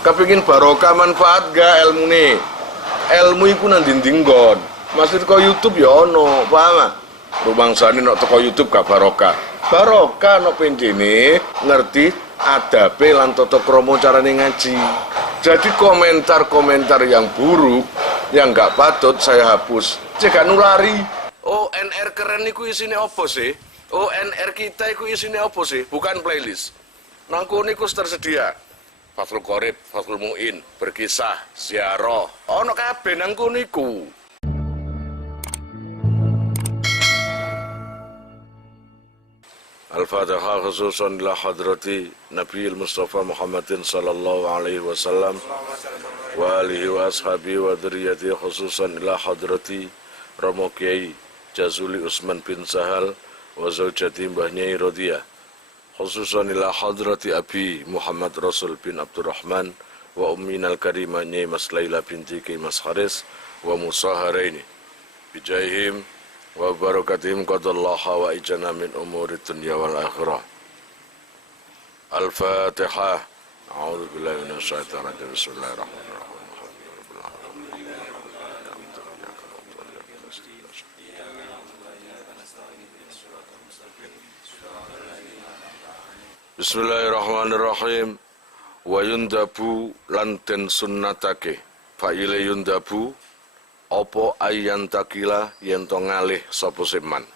Kepingin barokah manfaat gak ilmu nih? Ilmu iku nang dinding nggon. Maksud kok YouTube ya ono, paham? Rumangsane nek teko YouTube gak barokah. Barokah nek pendene ngerti adabe lan tata krama carane ngaji. Jadi komentar-komentar yang buruk yang gak patut saya hapus. Cek nulari. ONR keren niku isine apa sih? ONR kita iku isine apa sih? Bukan playlist. Nangku niku tersedia. Fathul Qorib, Fathul Mu'in, berkisah, ziarah. Ono kabeh nangku niku. Al-Fatihah khususan ila hadrati Nabi Mustafa Muhammadin sallallahu alaihi wasallam wa alihi wa ashabi wa dzurriyyati khususan ila hadrati Romo Kiai Jazuli Utsman bin Sahal wa zaujati Mbah Nyai Rodiyah khususan ila hadrati Abi Muhammad Rasul bin Abdurrahman wa umminal karimah Nyai Mas Laila binti Kiai Mas Haris wa musaharaini bijaihim wa barakatihim qadallaha wa ijana min umuri dunya wal akhirah. Al-Fatihah. A'udzu billahi minasyaitonir rajim. Bismillahirrahmanirrahim. Bismillahirrahmanirrahim. Wa yundabu lan den sunnatake. Fa ile yundabu opo ayan takila yen to ngalih sapa seman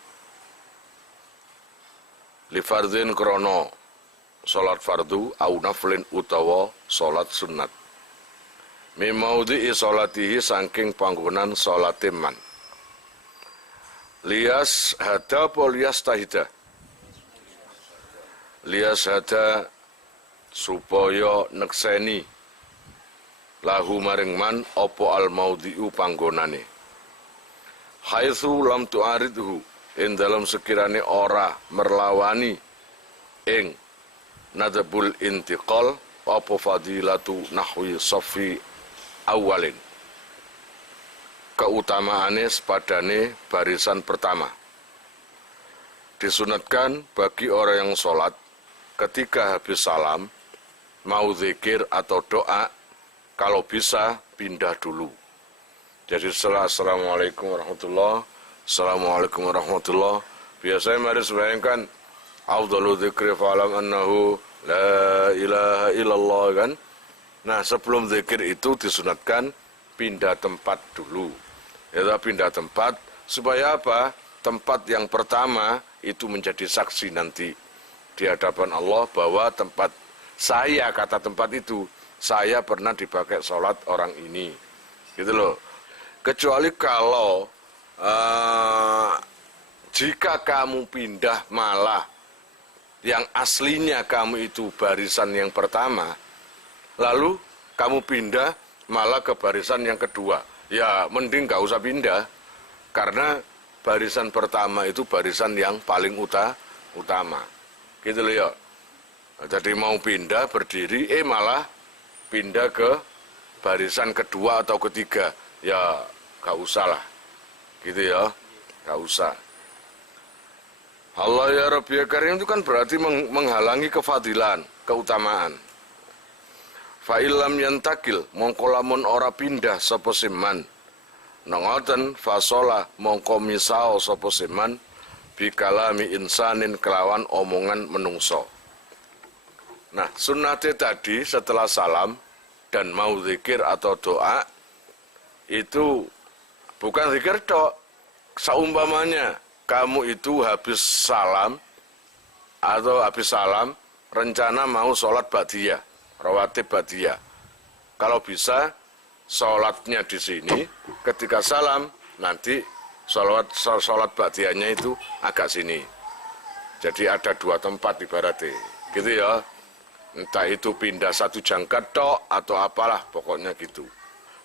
li fardhin krana salat fardu au naflin utawa salat sunat mimaudhi salatihi saking panggonan salate man lias hada polias tahida lias hada supaya nekseni lahu maring man opo al maudhi'u panggonane haitsu lam tu'aridhu ing dalam sekirane ora merlawani ing nadabul intiqal opo fadilatu nahwi safi awalin keutamaane sepadane barisan pertama disunatkan bagi orang yang sholat ketika habis salam mau zikir atau doa kalau bisa pindah dulu. Jadi setelah assalamualaikum warahmatullah, assalamualaikum warahmatullah. Biasanya mari bayangkan afdalu dzikri fa'lam annahu la ilaha illallah kan. Nah sebelum zikir itu disunatkan pindah tempat dulu. Ya pindah tempat supaya apa? Tempat yang pertama itu menjadi saksi nanti di hadapan Allah bahwa tempat saya kata tempat itu. Saya pernah dipakai sholat orang ini, gitu loh. Kecuali kalau jika kamu pindah malah yang aslinya kamu itu barisan yang pertama, lalu kamu pindah malah ke barisan yang kedua, ya mending gak usah pindah, karena barisan pertama itu barisan yang paling utama, gitu loh ya. Jadi mau pindah berdiri, malah pindah ke barisan kedua atau ketiga, ya gak usah lah, gitu ya, gak usah. Allah ya Rabbi ya Karim itu kan berarti menghalangi kefadilan, keutamaan. Fa'ilam yantakil, mongko lamun ora pindah sapa seman, nongoten fasola mongko misao sapa seman, bikalami insanin kelawan omongan menungso. Nah sunnate tadi setelah salam dan mau zikir atau doa itu bukan zikir tok. Seumpamanya kamu itu habis salam atau habis salam rencana mau sholat ba'diyah, rawatib ba'diyah. Kalau bisa sholatnya di sini, ketika salam nanti sholat ba'diyahnya itu agak sini. Jadi ada dua tempat ibaratnya, gitu ya. Entah itu pindah satu jangkat tok atau apalah pokoknya gitu.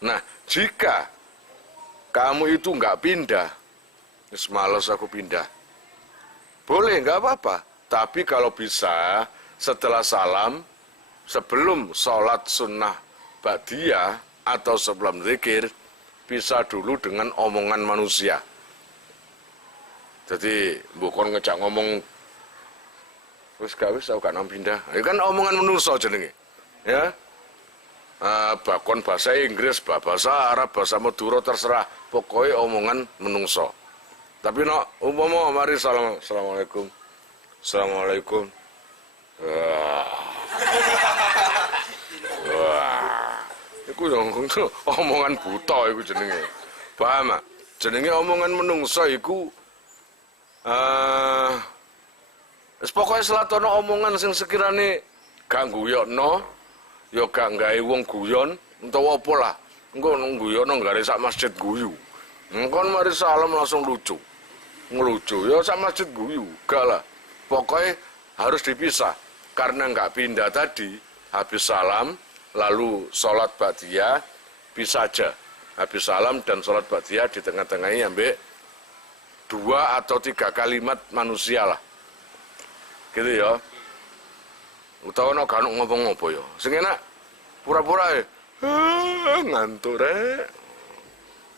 Nah jika kamu itu nggak pindah, males aku pindah, boleh nggak apa-apa. Tapi kalau bisa setelah salam, sebelum sholat sunnah ba'diyah atau sebelum zikir, bisa dulu dengan omongan manusia. Jadi bukan ngejak ngomong wis gak wis aku gak nang pindah. Ya kan omongan menungso jenenge. Ya. bakon bahasa Inggris, bahasa Arab, bahasa Madura terserah, pokoknya omongan menungso. Tapi no, umpama mari assalamualaikum. Assalamualaikum. Wah. Iku yang omongan buta iku jenenge. Paham mak? Jenenge omongan menungso iku pokoknya selatono omongan sing sekirane gak guyokno, ya gak gawe wong guyon, utawa apa lah. Engko guyono gare sak masjid guyu. Engko mari salam langsung lucu. Ngelucu, ya sak masjid guyu, gak lah. Pokoknya harus dipisah. Karena nggak pindah tadi, habis salam, lalu sholat ba'diyah, bisa aja. Habis salam dan sholat ba'diyah di tengah-tengahnya ambek 2 atau 3 kalimat manusia lah. Gitu ya. Utawa no gak ngopo-ngopo ya. Sing enak, pura-pura ya. Ngantuk rek.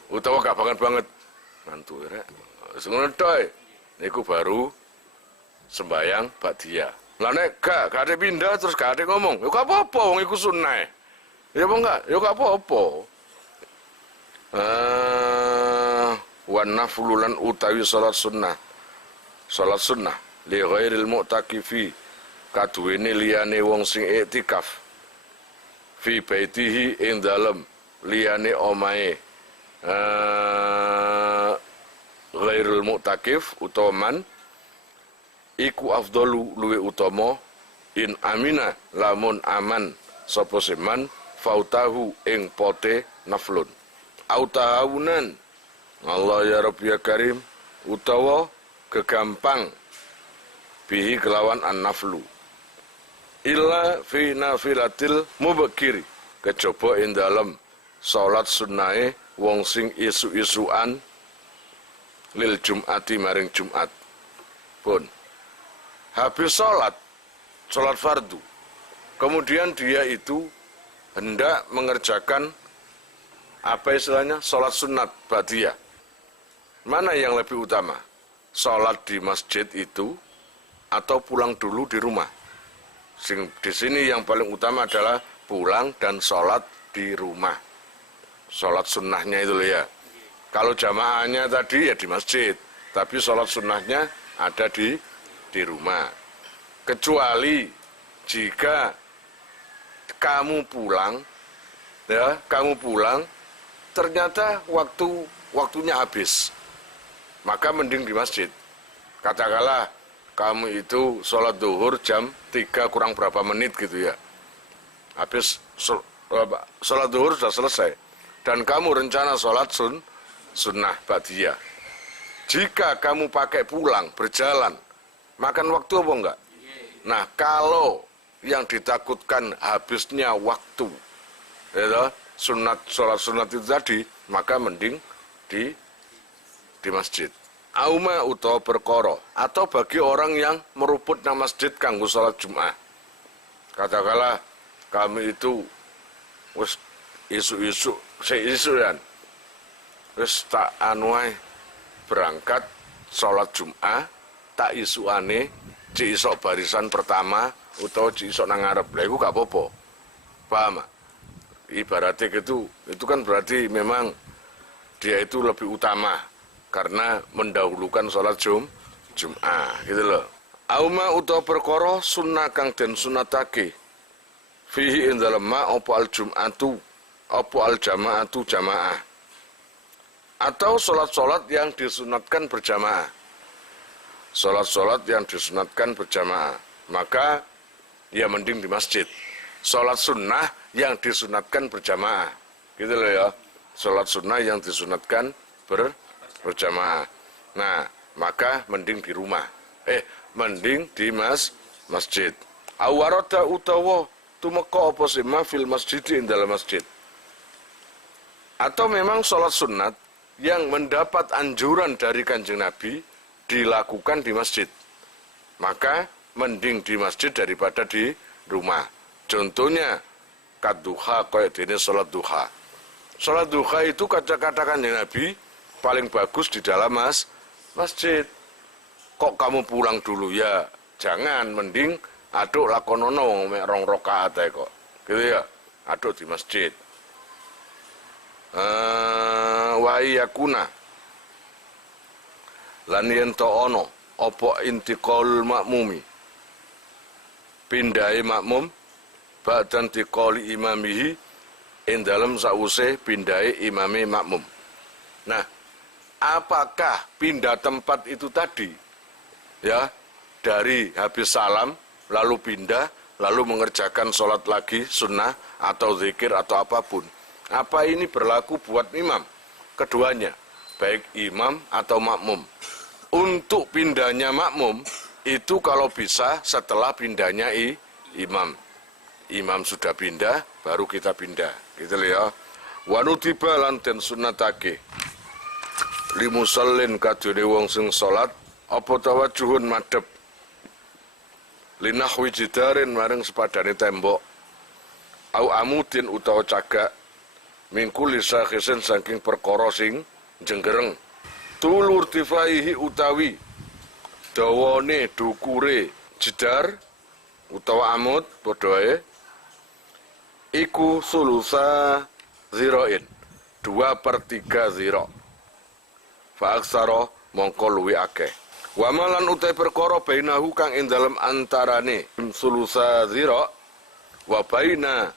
Utawa gak banget-banget. Ngantuk rek. Ngono tok. Niku baru sembayang ba'diyah. Lah nek gak ada pindah terus gak ada ngomong. Ya gak apa-apa wong iku sunah. Ya apa enggak? Ya gak apa-apa. Wan naflulan utawi salat sunnah. Salat sunnah li ghairil mu'takifi kaduwene liyane wong sing iktikaf. Fi baitihi ing dalem liyane omahe. Ghairul mu'takif utaman iku afdalu luwe utama in amina lamun aman sapa seman fautahu ing pote naflun autahawunan Allah ya Rabbi ya Karim utawa kegampang bihi kelawan an naflu illa fi nafilatil mubakiri kejaba ing dalem salat sunnahe wong sing isu-isuan lil Jum'ati maring Jumat pun habis sholat fardu kemudian dia itu hendak mengerjakan apa istilahnya sholat sunat ba'diyah. Mana yang lebih utama, sholat di masjid itu atau pulang dulu di rumah? Di sini yang paling utama adalah pulang dan sholat di rumah, sholat sunnahnya itu ya. Kalau jamaahnya tadi ya di masjid, tapi sholat sunnahnya ada di rumah. Kecuali jika kamu pulang, ya kamu pulang, ternyata waktunya habis, maka mending di masjid. Katakanlah kamu itu sholat duhur jam 3 kurang berapa menit gitu ya, habis sholat duhur sudah selesai, dan kamu rencana sholat sunnah ba'diyah. Jika kamu pakai pulang, berjalan, makan waktu apa enggak? Nah, kalau yang ditakutkan habisnya waktu, ya, sholat sunat itu tadi, maka mending di masjid. Auma utawa perkara, atau bagi orang yang meruput nang masjid kanggo sholat Jumat. Katakanlah kami itu wis isu-isu kan, wis tak anuai berangkat sholat Jumat, tak isuane ci isok barisan pertama utawa ci isok nang ngarep. Lah iku gak apa-apa. Paham? Ibaratnya itu kan berarti memang dia itu lebih utama karena mendahulukan sholat Jumat gitu loh. Auma utawa perkara sunnah kang den sunatake fihi ing dalem ma apa al Jum'atu apa al jamaatu jamaah, atau sholat-sholat yang disunatkan berjamaah. Sholat-sholat yang disunatkan berjamaah, maka ya mending di masjid. Sholat sunnah yang disunatkan berjamaah, gitu loh ya. Sholat sunnah yang disunatkan berjamaah. Nah, maka mending di rumah. Mending di masjid. Awarada utawa tumeka apa sima fil masjid ing dalam masjid. Atau memang sholat sunnat yang mendapat anjuran dari Kanjeng Nabi dilakukan di masjid, maka mending di masjid daripada di rumah. Contohnya kaduha, kayak dene sholat duha. Sholat duha itu kata-kata Kanjeng Nabi paling bagus di dalam masjid. Kok kamu pulang dulu? Ya jangan, mending aduk lakonono mek 2 rakaat kok, gitu ya. aduk di masjid. Wa yakuna lan yen to ana apa intiqalul makmumi pindahe makmum ba'dan tiqali imamihi ing dalem sause pindahe imame makmum. Nah, apakah pindah tempat itu tadi ya dari habis salam lalu pindah lalu mengerjakan sholat lagi sunnah atau zikir atau apapun, apa ini berlaku buat imam? Keduanya, baik imam atau makmum. Untuk pindahnya makmum itu kalau bisa setelah pindahnya imam. Imam sudah pindah baru kita pindah, gitu loh ya. Wa nutiba lan den sunnatake limusallin kadune wong sing salat apa tawajuhun madhep linahwi jidarin maring sepadane tembok au amudin utawa cagak mingkuli sakisen saking perkara sing jenggereng tulur tifaihi utawi dawane dukure jidar utawa amud padha ae iku sulusa ziroin 2/3 ziro fa aksara mongko luwi akeh wa malan utai perkara bainahu kang ing dalem antarane sulusa ziro wa baina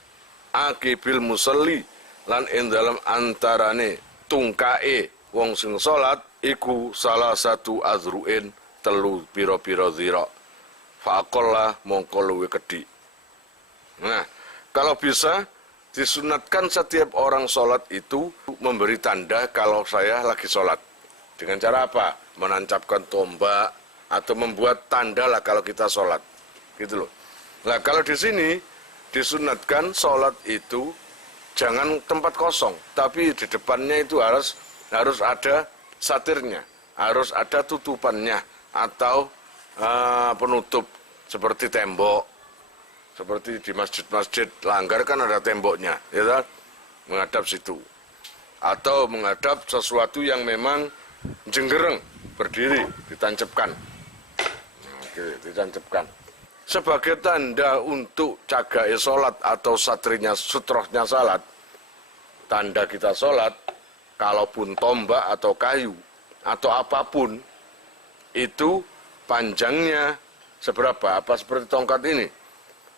akibil musalli lan ing dalem antarane tungkae wong sing salat iku salah satu azruin 3 pira-pira ziro fa aqalla mongko luwi kedhi. Nah, kalau bisa disunatkan setiap orang sholat itu memberi tanda kalau saya lagi sholat. Dengan cara apa? Menancapkan tombak atau membuat tanda lah kalau kita sholat. Gitu loh. Nah kalau di sini disunatkan sholat itu jangan tempat kosong, tapi di depannya itu harus ada satirnya, harus ada tutupannya atau penutup seperti tembok. Seperti di masjid-masjid langgar kan ada temboknya, ya kan? Menghadap situ. Atau menghadap sesuatu yang memang jenggereng, berdiri, ditancapkan. Oke, ditancapkan. Sebagai tanda untuk cagae sholat atau satrinya, sutrohnya sholat, tanda kita sholat, kalaupun tombak atau kayu, atau apapun, itu panjangnya seberapa? Apa seperti tongkat ini?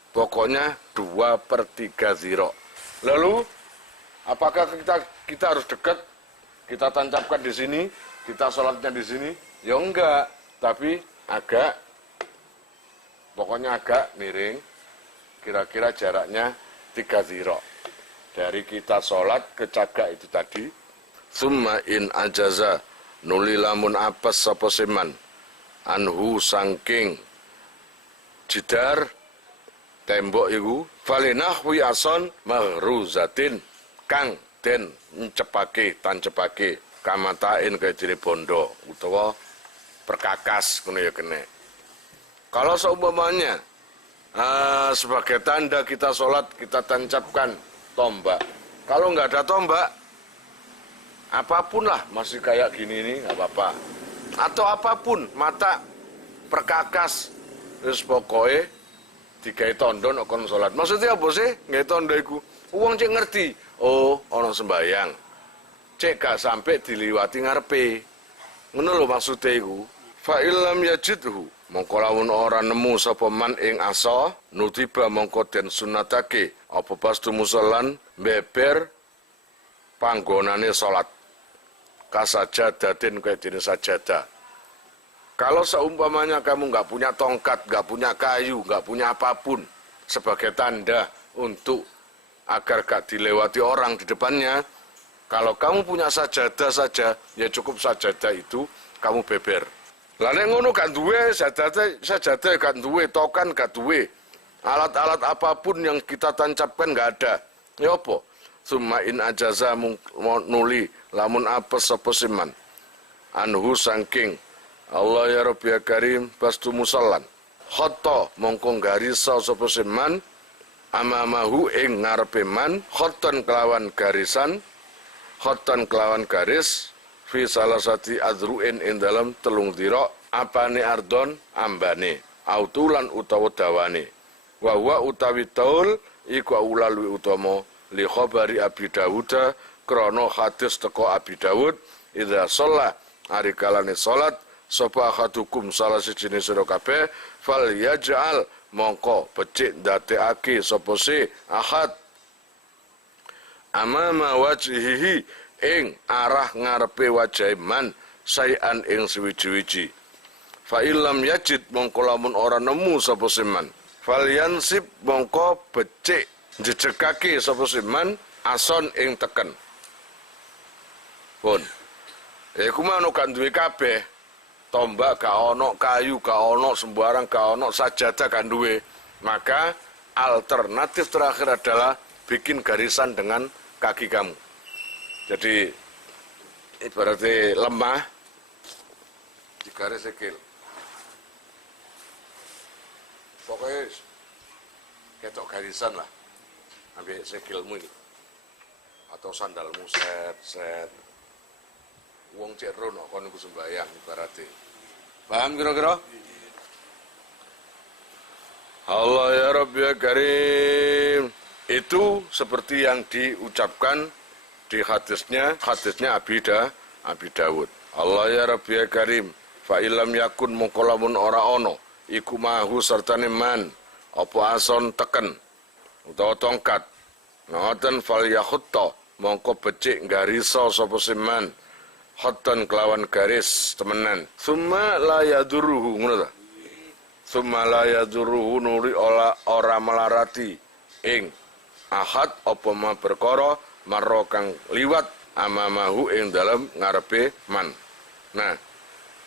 Pokoknya 2/3 ziro. Lalu, apakah kita harus dekat? Kita tancapkan di sini, kita sholatnya di sini? Ya enggak, tapi pokoknya agak miring. Kira-kira jaraknya 3 ziro. Dari kita sholat ke cagak itu tadi. Summa in ajaza nuli lamun apes sapa seman anhu sangking jidar tembok iku falinahwi ason maghruzatin kang den tancepake kamatain kaya dene bondo utawa perkakas ngono ya kene. Kalau seumpamanya sebagai tanda kita sholat kita tancapkan tombak. Kalau nggak ada tombak apapun lah masih kayak gini ini nggak apa-apa. Atau apapun mata perkakas terus pokoknya digawe tondo nek kon salat. Maksudnya apa sih? Gawe tondo iku. Wong cek ngerti, oh ana sembayang. Cek gak sampai diliwati ngarepe. Ngono lho maksude iku. Fa illam yajidhu, mongko lamun ora nemu sapa man ing asa, nutiba mongko den sunatake apa pastu musolan beber panggonane salat. Kasajadatin kaya dene sajadah. Kalau seumpamanya kamu nggak punya tongkat, nggak punya kayu, nggak punya apapun sebagai tanda untuk agar gak dilewati orang di depannya, kalau kamu punya sajadah saja, ya cukup sajadah itu kamu beber. Lalu ngono gak duwe sajadah gak duwe, tokan gak duwe, alat-alat apapun yang kita tancapkan gak ada. Ya apa? Summa in ajaza nuli lamun apes sapa siman anhu sangking Allah ya Rabbi ya Karim pastu musallan khotta mongko garisa sapa seman amamahu ing ngarepe man khotton kelawan garisan khotton kelawan garis fi salasati azruin ing dalam telung dira apane ardon ambane autulan utawa dawane wa utawi taul iku aula luwih utama li khabari Abi Dawud krana hadis teko Abi Dawud idza shalla ari kalane salat sapa ahadukum salah sijine sira kabeh fal yaj'al mongko becik ndadekake sapa si ahad amama wajhihi ing arah ngarepe wajah man sayan ing suwiji-wiji fa illam yajid mongko lamun ora nemu sapa siman fal yansib mongko becik njejegake sapa siman ason ing teken pun iku mano kan duwe kabeh tombak gak ono kayu gak ono sembarang gak ono sajadah kan duwe maka alternatif terakhir adalah bikin garisan dengan kaki kamu jadi ibaratnya lemah di garis sikil pokoknya ketok garisan lah ambil sikilmu ini atau sandalmu set wong cek rono kon iku sembayang ibaratnya paham kira-kira Allah ya Rabbi ya Karim itu seperti yang diucapkan di hadisnya Abi Dawud Allah ya Rabbi ya Karim fa ilam yakun mongko lamun ora ono iku mahu sertane man apa ason teken utawa tongkat ngoten fal yakhutta mongko becik garisa sapa siman khottan kelawan garis temenan summa la yaduruhu ngono ta summa la yaduruhu nuri ora melarati ing ahad apa ma perkara marro kang liwat amamahu ing dalam ngarepe man nah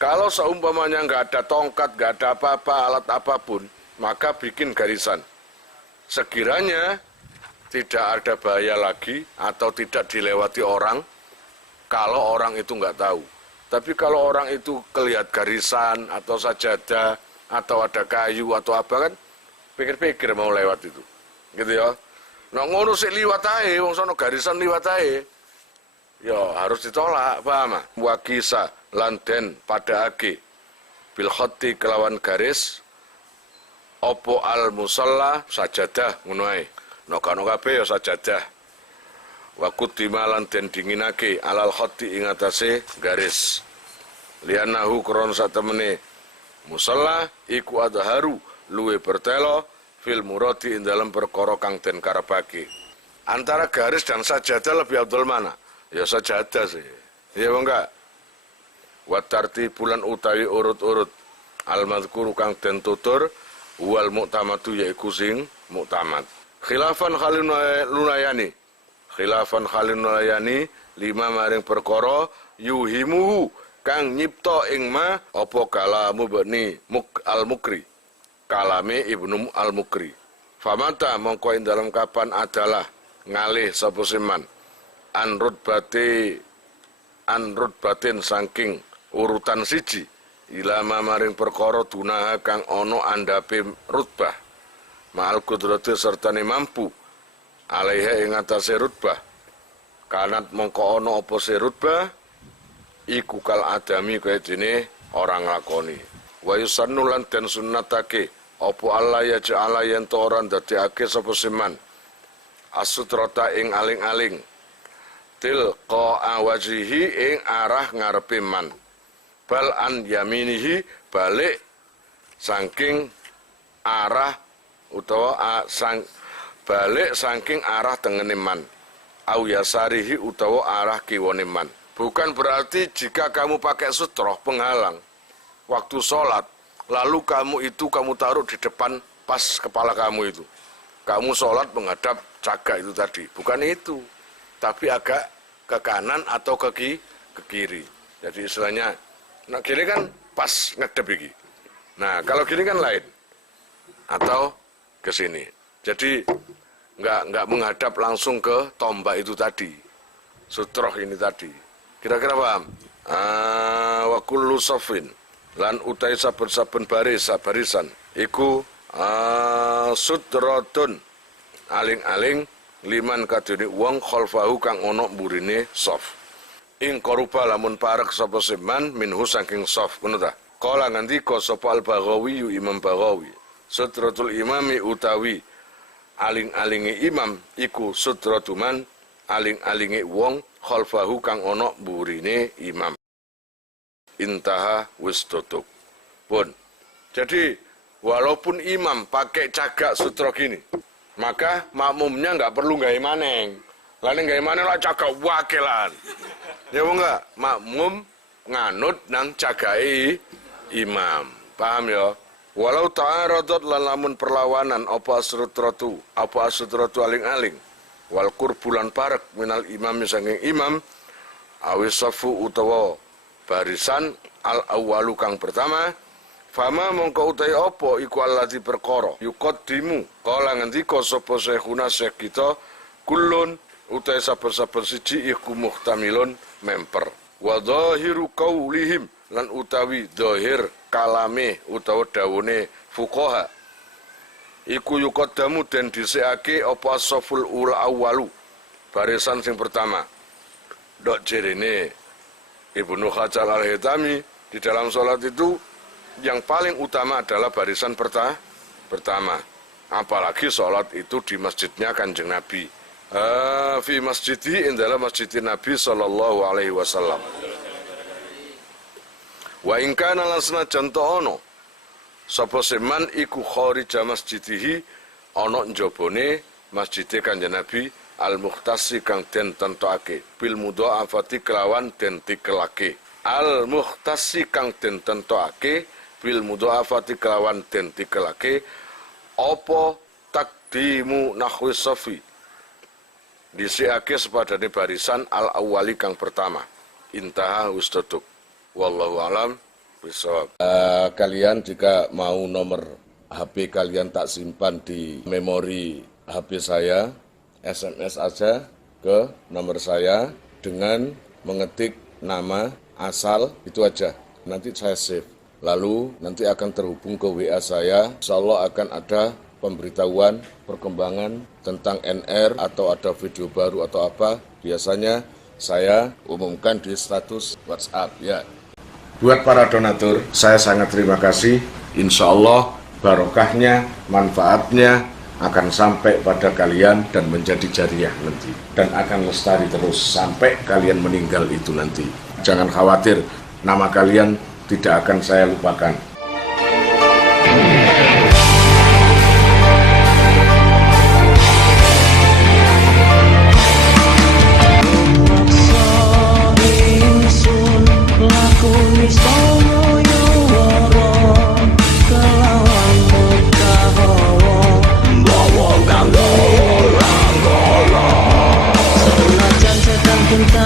kalau seumpamanya nggak ada tongkat nggak ada apa-apa alat apapun maka bikin garisan sekiranya tidak ada bahaya lagi atau tidak dilewati orang kalau orang itu nggak tahu. Tapi kalau orang itu kelihat garisan atau sajadah atau ada kayu atau apa kan pikir-pikir mau lewat itu. Gitu ya. Nah ngono sik liwat ae wong sono garisan liwat ae. Ya harus ditolak, paham? Wa kisa lan den padhaake bil khatti kelawan garis opo al musalla sajadah ngono ae. Nokano kabeh ya sajadah. Wa kutimalan den dinginake alal khatti ing atase garis lianahu kron satemene musalla iku adharu luwe bertelo fil murati ing dalam perkara kang den karepake antara garis dan sajadah lebih abdul mana ya sajadah sih iya enggak wa tartibulan utawi urut-urut al madzkuru kang den tutur wal mu'tamadu yaiku sing mu'tamad khilafan lunayani khilafan khalin layani lima maring perkara yuhimuhu kang nyipta ing ma apa kalamu bani al mukri kalame ibnu al mukri famata mongko ing dalam kapan adalah ngalih sapa siman anrutbatin saking urutan siji ilama maring perkara dunaha kang ana andhape rutbah ma'al kudrati sertane mampu alaiha ing atase rutbah kanat mongko ana apa se rutbah iku kal adami kaya dene orang lakoni wa yusannu lan den sunnatake apa Allah ya ja'ala yen to ora ndadekake sapa siman asutrata ing aling-aling tilqa wajhihi ing arah ngarepe man bal an yaminihi balik saking arah utawa balik saking arah tengene man au yasarihi utawa arah kiwane man bukan berarti jika kamu pakai sutroh penghalang waktu sholat lalu kamu taruh di depan pas kepala kamu itu kamu sholat menghadap cagak itu tadi bukan itu tapi agak ke kanan atau ke kiri jadi istilahnya nah gini kan pas ngedep iki nah kalau gini kan lain atau ke sini jadi nggak menghadap langsung ke tombak itu tadi sutroh ini tadi kira-kira paham wa kullu safin lan utai saben-saben barisan iku sudratun aling-aling liman kadene wong khalfahu kang ana mburine saf ing koruba lamun parek sapa seman minhu saking saf ngono ta kala ngendika sapa al-Baghawi Imam Baghawi sudratul imami utawi aling-alingi imam iku sudratuman aling-alingi wong khalfahu kang ana mburine imam. Intaha wis tutup. Pun. Jadi walaupun imam pakai cagak sutra gini, maka makmumnya nggak perlu gawe maneng. Lalu gawe maneng lah cagak wakilan. Ya enggak, makmum nganut nang cagake imam. Paham ya? Walau ta'aradat lan lamun perlawanan apa asrutratu aling-aling wal qurbulan parek minal imam sanging imam awis safu utawa barisan al awwalu kang pertama fama mongko utai apa iku allati perkara yuqaddimu kala ngendika sapa syekhuna syekh kita kullun utai saben-saben siji iku muhtamilun memper wa dhahiru qaulihim lan utawi dhahir kalame utawa dawune fuqaha iku yuqaddamu den dhisikake apa saful ul awwalu barisan sing pertama dok jerene Ibnu Hajar al-Haytami di dalam sholat itu yang paling utama adalah barisan pertama apalagi sholat itu di masjidnya Kanjeng Nabi fi masjidi indalah masjidin Nabi sallallahu alaihi wasallam. Wa in kana lasna jantono sapa seman iku kharija masjidihi ana njabane masjide Kanjeng Nabi al-muhtasi kang den tentokake bil mudhaafati kelawan den tikelake al-muhtasi kang den tentokake bil mudhaafati kelawan den tikelake apa takdimu nahwi safi disiake sepadane barisan al-awwali kang pertama intaha ustaduk. Wallahu alam bisawab. Kalian jika mau nomor HP kalian tak simpan di memori HP saya, SMS aja ke nomor saya dengan mengetik nama asal itu aja. Nanti saya save. Lalu nanti akan terhubung ke WA saya. Insyaallah akan ada pemberitahuan perkembangan tentang NR atau ada video baru atau apa. Biasanya saya umumkan di status WhatsApp ya. Buat para donatur, saya sangat terima kasih. Insya Allah barokahnya, manfaatnya akan sampai pada kalian dan menjadi jariah nanti. Dan akan lestari terus sampai kalian meninggal itu nanti. Jangan khawatir, nama kalian tidak akan saya lupakan. Senajan setan cinta